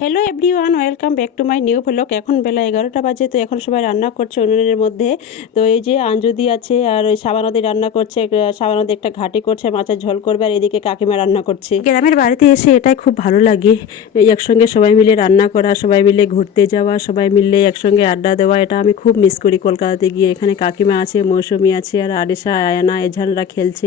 Hello everyone, welcome back to my new vlog. এখন বেলা 11টা বাজে। তো এখন সবাই রান্না করছে উনুনের মধ্যে। তো এই যে আঞ্জুদি আছে আর ওই সাবানদি রান্না করছে, সাবানদি একটা ঘাটি করছে, মাছের ঝোল করবে, আর এদিকে কাকিমা রান্না করছে। গ্রামের বাড়িতে এসে এটাই খুব ভালো লাগে, একসঙ্গে সবাই মিলে রান্না করা, সবাই মিলে ঘুরতে যাওয়া, সবাই মিলে একসঙ্গে আড্ডা দেওয়া। এটা আমি খুব মিস করি কলকাতাতে গিয়ে। এখানে কাকিমা আছে, মৌসুমি আছে, আর আরিশা, আয়ানা, এঝানরা খেলছে।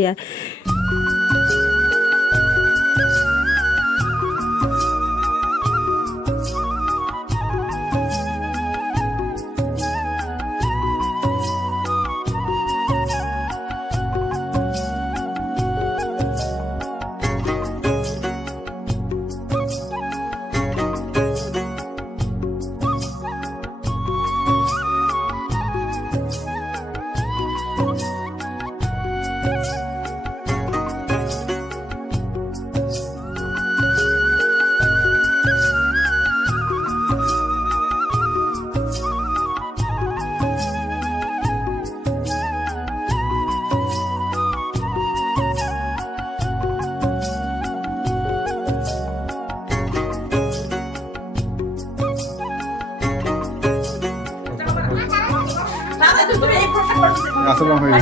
আসলাম হয়ে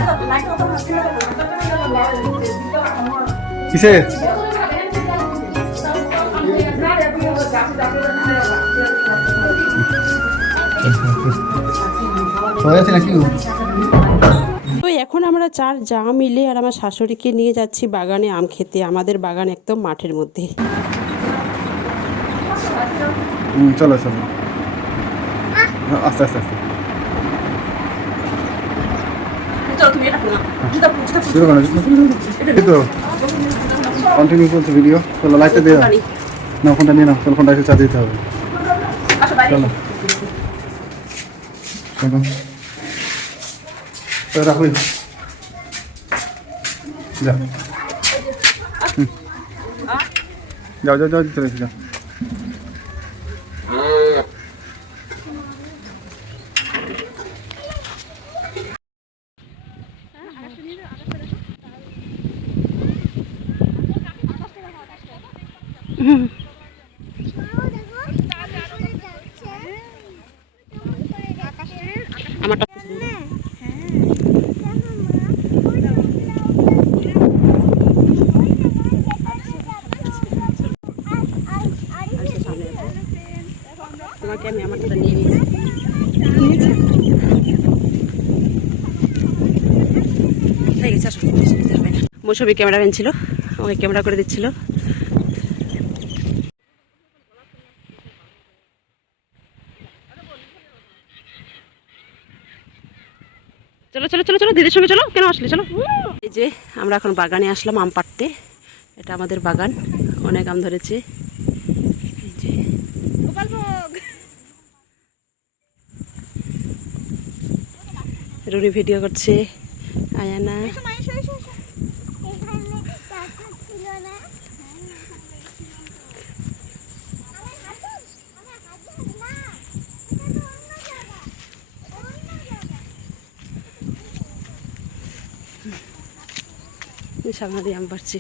কিসে তো এখন আমরা চার যা মিলে আর আমার শাশুড়িকে নিয়ে যাচ্ছি বাগানে আম খেতে। আমাদের বাগান একদম মাঠের মধ্যে। চলো চলো আস্তে আস্তে আস্তে কন্টিনিউ করছে ভিডিও। চলো লাইটটা দিয়ে না, ফোনটা নিয়ে নাও। চলো ফোনটা একটু চার্জ দিতে হবে। চলো চলো রাখুন। যাও যাও যাও চলে এসে যাও। তোমাকে আমি আমারটা নিয়ে নিয়েছি। মৌসুমি ক্যামেরাম্যান ছিল, আমাকে ক্যামেরা করে দিচ্ছিল। চলো চলো চলো চলো দিদির সঙ্গে চলো। কেন আসলে চলো। এই যে আমরা এখন বাগানে আসলাম আম পাড়তে। এটা আমাদের বাগান, অনেক আম ধরেছে। রুনি ভিডিও করছে, আয়ানা। সামনে দিয়ে আম পাড়ছি।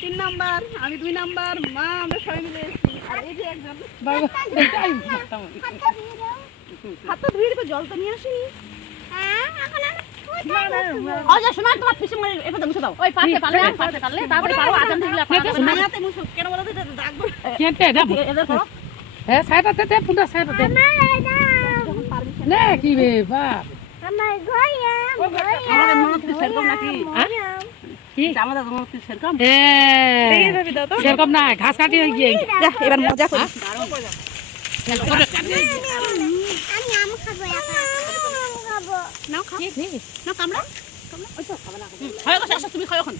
তিন নাম্বার, আমি 2 নাম্বার, মা আমরা সবাই মিলে এসেছি। আর এই যে একজন হাতটা ধুয়ে দিবে, জল তো নিয়ে আসিনি। আমাদের ননদ কি সেরকম নাকি? কি আমাদের ননদ কি সেরকম? সেরকম না, ঘাস কাটি হয়ে গিয়ে যা, এবার মজা করি। হয়ে গেছে, আসো তুমি খাও এখন।